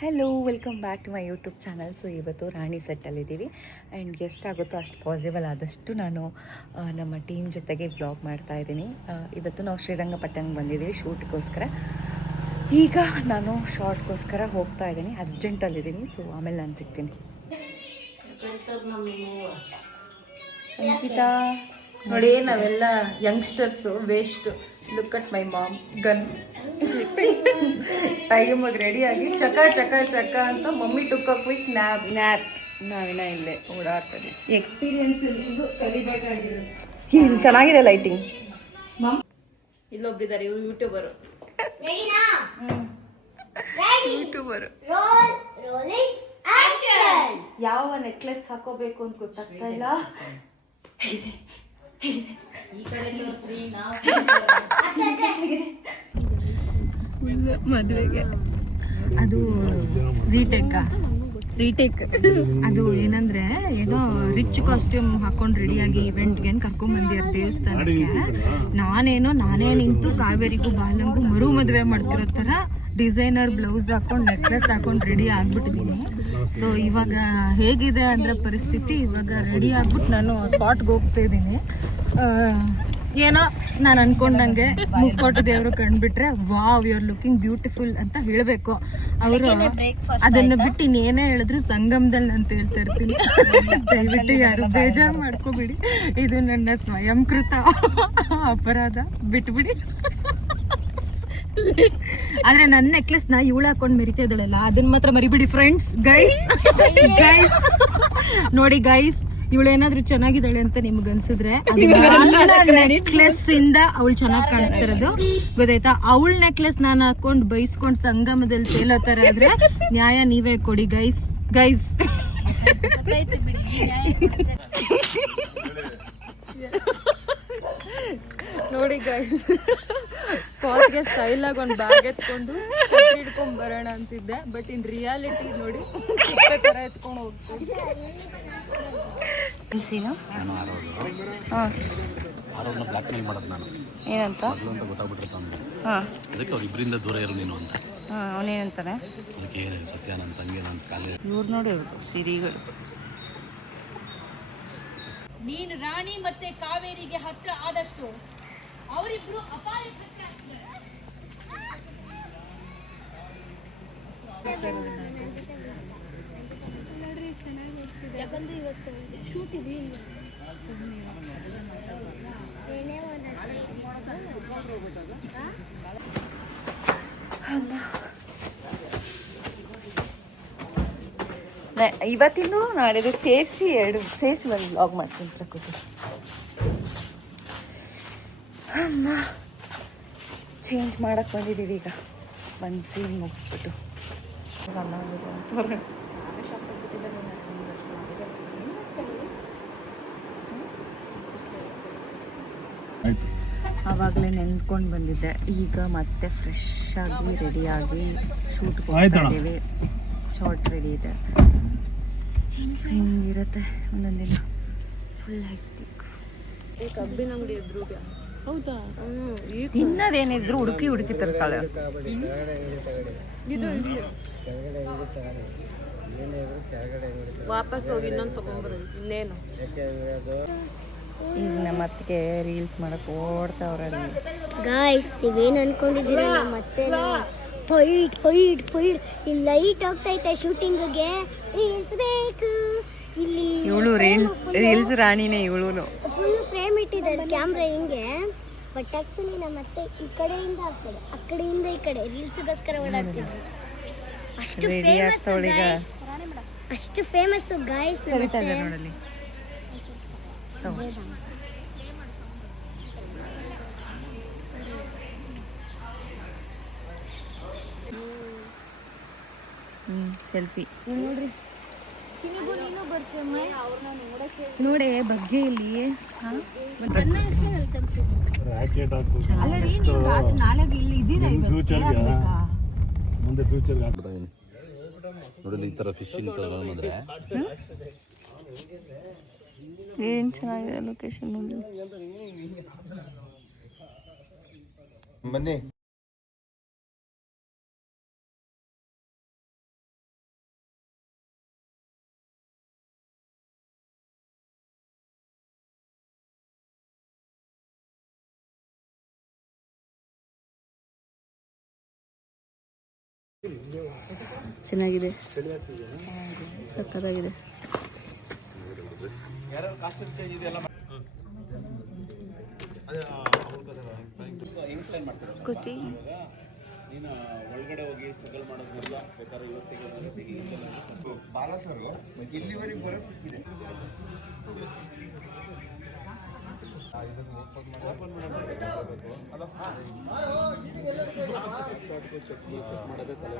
Hello, welcome back to my YouTube channel. So ಇವತ್ತು ರಾಣಿ ಸೆಟ್ಟಲ್ಲಿದ್ದೀವಿ and ಎಷ್ಟಾಗುತ್ತೋ ಅಷ್ಟು ಪಾಸಿಬಲ್ ಆದಷ್ಟು ನಾನು ನಮ್ಮ ಟೀಮ್ ಜೊತೆಗೆ ವ್ಲಾಗ್ ಮಾಡ್ತಾಯಿದ್ದೀನಿ. ಇವತ್ತು ನಾವು ಶ್ರೀರಂಗಪಟ್ಟಣಕ್ಕೆ ಬಂದಿದ್ದೀವಿ ಶೂಟ್ಗೋಸ್ಕರ. ಈಗ ನಾನು ಶಾರ್ಟ್ಗೋಸ್ಕರ ಹೋಗ್ತಾ ಇದ್ದೀನಿ, ಅರ್ಜೆಂಟಲ್ಲಿದ್ದೀನಿ. ಸೊ ಆಮೇಲೆ ನಾನು ಸಿಗ್ತೀನಿ. ಅಂಕಿತಾ ನೋಡಿ, ನಾವೆಲ್ಲ youngsters waste. Look at my mom ಗನ್ ಟೈಮಾಗಿ ರೆಡಿಯಾಗಿ ಚಕ ಚಕ ಚಕ ಅಂತ ಮಮ್ಮಿ ಟುಕ್ ಕ್ವಿಕ್ ನ್ಯಾಪ್ ನಾವಿನ ಇಲ್ಲೇ ಓಡಾಡ್ತದೆ. ಎಕ್ಸ್ಪೀರಿಯನ್ಸ್ ಇದು ಕಲಿಬೇಕಾಗಿದೆ. ಇಲ್ಲಿ ಚೆನ್ನಾಗಿದೆ ಲೈಟಿಂಗ್. ಇಲ್ಲೊಬ್ರಿದ್ದಾರೆ, ಇವರು ಯೂಟ್ಯೂಬರು. ಯಾವ ನೆಕ್ಲೆಸ್ ಹಾಕೋಬೇಕು ಅಂತ ಗೊತ್ತಾಗ್ತಾ ಇಲ್ಲ. ಮದುವೆಗೆ ಅದು ರೀಟೇಕ್ ಅದು ಏನಂದ್ರೆ ಏನೋ ರಿಚ್ ಕಾಸ್ಟ್ಯೂಮ್ ಹಾಕೊಂಡು ರೆಡಿಯಾಗಿ ಇವೆಂಟ್ಗೆ ಕರ್ಕೊಂಡ್ ಬಂದಿರೋ ದೇವಸ್ಥಾನಕ್ಕೆ. ನಾನೇ ನಿಂತು ಕಾವೇರಿಗೂ ಬಾಲಂಗೂ ಮರು ಮದುವೆ ಮಾಡ್ತಿರೋ ತರ ಡಿಸೈನರ್ ಬ್ಲೌಸ್ ಹಾಕೊಂಡು ನೆಕ್ಲೆಸ್ ಹಾಕೊಂಡು ರೆಡಿ ಆಗ್ಬಿಟ್ಟಿದ್ದೀನಿ. ಸೊ ಇವಾಗ ಹೇಗಿದೆ ಅಂದ್ರೆ ಪರಿಸ್ಥಿತಿ, ಇವಾಗ ರೆಡಿ ಆಗ್ಬಿಟ್ಟು ನಾನು ಸ್ಪಾಟ್ಗೆ ಹೋಗ್ತಾ ಇದ್ದೀನಿ. ಏನೋ ನಾನು ಅನ್ಕೊಂಡಂಗೆ ಮುಕ್ಕೋಟು ದೇವರು ಕಂಡ್ಬಿಟ್ರೆ wow you are looking beautiful ಅಂತ ಹೇಳಬೇಕು. ಅವರು ಅದನ್ನ ಬಿಟ್ಟು ಇನ್ನೇನೇ ಹೇಳಿದ್ರು ಸಂಗಮದಲ್ಲಿ ಅಂತ ಹೇಳ್ತಾ ಇರ್ತೀನಿ. ದಯವಿಟ್ಟು ಯಾರು ಬೇಜಾರು ಮಾಡ್ಕೋಬಿಡಿ, ಇದು ನನ್ನ ಸ್ವಯಂಕೃತ ಅಪರಾಧ, ಬಿಟ್ಬಿಡಿ. ಆದ್ರೆ ನನ್ನ ನೆಕ್ಲೆಸ್ ನ ಇವಳು ಹಾಕೊಂಡು ಮೆರಿತಾ ಇದ್ದಾಳಲ್ಲ, ಅದನ್ನ ಮಾತ್ರ ಮರಿಬಿಡಿ ಫ್ರೆಂಡ್ಸ್. ಗೈಸ್ ನೋಡಿ ಗೈಸ್, ಇವಳು ಏನಾದ್ರು ಚೆನ್ನಾಗಿದ್ದಾಳೆ ಅಂತ ನಿಮ್ಗೆ ಅನ್ಸಿದ್ರೆ ನೆಕ್ಲೆಸ್ ಇಂದ ಅವಳು ಚೆನ್ನಾಗಿ ಕಾಣಿಸ್ತಿರೋದು ಗೊತ್ತಾಯ್ತಾ. ಅವಳ ನೆಕ್ಲೆಸ್ ನಾನು ಹಾಕೊಂಡು ಬೈಸ್ಕೊಂಡು ಸಂಗಮದಲ್ಲಿ ತೇಲೋ ತರ ಆದ್ರೆ ನ್ಯಾಯ ನೀವೇ ಕೊಡಿ ಗೈಸ್. ನೋಡಿ ಗೈಸ್, ಸ್ಪಾಟ್ಗೆ ಸ್ಟೈಲ್ ಆಗಿ ಒಂದು ಬ್ಯಾಗ್ ಎತ್ಕೊಂಡು ಹಿಡ್ಕೊಂಡ್ ಬರೋಣ ಅಂತಿದ್ದೆ, ಬಟ್ ಇನ್ ರಿಯಾಲಿಟಿ ನೋಡಿ ತರ ಎತ್ಕೊಂಡು ಹೋಗ್ತೀನಿ. ಏನಂತ ಅವನೇನಂತಾನೆ ಇವ್ರು ನೋಡಿ ಇವ್ರದ್ದು ಸಿರಿಗಳು. ನೀನು ರಾಣಿ ಮತ್ತೆ ಕಾವೇರಿಗೆ ಹತ್ರ ಆದಷ್ಟು ಅವರಿಬ್ರು ಅಪಾಯಕ್ಕೆ ಯಾಕಂದ್ರೆ ಇವತ್ತು ಶೂಟ್ ಇದೆ. ಇವತ್ತಿಂದು ನಾಳೆದು ಸೇರಿಸಿ ಒಂದು ವ್ಲಾಗ್ ಮಾಡ್ತೀನಿ ಪ್ರಕೃತಿ. ಅಮ್ಮ ಚೇಂಜ್ ಮಾಡಕ್ಕೆ ಬಂದಿದ್ದೀವಿ ಈಗ. ಒಂದು ಸೀನ್ ಮುಗಿಸ್ಬಿಟ್ಟು ಆವಾಗಲೇ ನೆನ್ಕೊಂಡು ಬಂದಿದ್ದೆ. ಈಗ ಮತ್ತೆ ಫ್ರೆಶ್ ಆಗಿ ರೆಡಿಯಾಗಿ ಶೂಟ್ ಹೋಗ್ತಿದ್ದೀವಿ. ಶಾರ್ಟ್ ರೆಡಿ ಇದೆ. ಹಿಂಗಿರುತ್ತೆ ಒಂದೊಂದು ದಿನ ಫುಲ್ ಹೈಟಿಕ್. ಕಬ್ಬಿನ ಅಂಗಡಿ ಇದ್ರು ಹೌದಾ, ತಿನ್ನೋದೇನಿದ್ರು ಹುಡುಕಿ ತರ್ತಾಳೆ. ವಾಪಸ್ ಹೋಗಿ ಇನ್ನೊಂದು ತಗೊಂಡ್ಬರೋದು ಇನ್ನೇನು. ಈಗ ನಮ್ಮ ಅತ್ತಿಗೆ ರೀಲ್ಸ್ ಮಾಡಕ್ ಓಡ್ತಾವ್ರೆ. ಗಾಯ್ಸ್, ನೀವೇನು ಅನ್ಕೊಂಡಿದ್ದೀರಲ್ಲ, ಮತ್ತೆ ಹೊಯ್ಟ್ ಇಲ್ಲಿ ಲೈಟ್ ಹೋಗ್ತೈತೆ ಶೂಟಿಂಗ್ಗೆ, ರೀಲ್ಸ್ ಬೇಕು ಇಲ್ಲಿ. ಇವಳು ರೀಲ್ಸ್ ರಾಣಿನೇ. ಇವಳು ಫುಲ್ ಫ್ರೇಮ್ ಇಟ್ಟಿದ್ದಾರೆ ಕ್ಯಾಮ್ರಾ ಹಿಂಗೆ. ಬಟ್ ಆಕ್ಚುಲಿ ನಮ್ಮ ಅತ್ತೆ ಈ ಕಡೆಯಿಂದ ಆ ಕಡೆಯಿಂದ ಈ ಕಡೆ ರೀಲ್ಸ್ಗೋಸ್ಕರ ಓಡಾಡ್ತಿದ್ರು. ಅಷ್ಟು ಫೇಮಸ್ ಗಾಯ್ಸ್. ನೋಡಲಿ ಸೆಲ್ಫಿ ನೋಡೆ ಬಗ್ಗೆ ಇಲ್ಲಿ. ನಾಳೆ ಇಲ್ಲಿ ಇದ್ದೀರಾ ಮುಂದೆ ಫ್ಯೂಚರ್ ನೋಡಿ ಈ ತರ ಫಿಶ್ ಅಂದ್ರೆ ಏನ್ ಚೆನ್ನಾಗಿದೆ ಲೊಕೇಶನ್ ಬನ್ನಿ. ಚೆನ್ನಾಗಿದೆ, ಸಕ್ಕತ್ತಾಗಿದೆ. ಕುಟಿ ನೀನು ಒಳಗಡೆ ಹೋಗಿ ಸ್ಟ್ರಗಲ್ ಮಾಡೋದ್ನೆಲ್ಲ ಬೇಕಾದ್ರೆ ಇವತ್ತಿಗೆ ಬಾಲಸರು ಇಲ್ಲಿವರೆಗೆ ಬರೋ ಸಿಕ್ಕಿದೆ. ಮಾಡೋದೇ ತಲೆ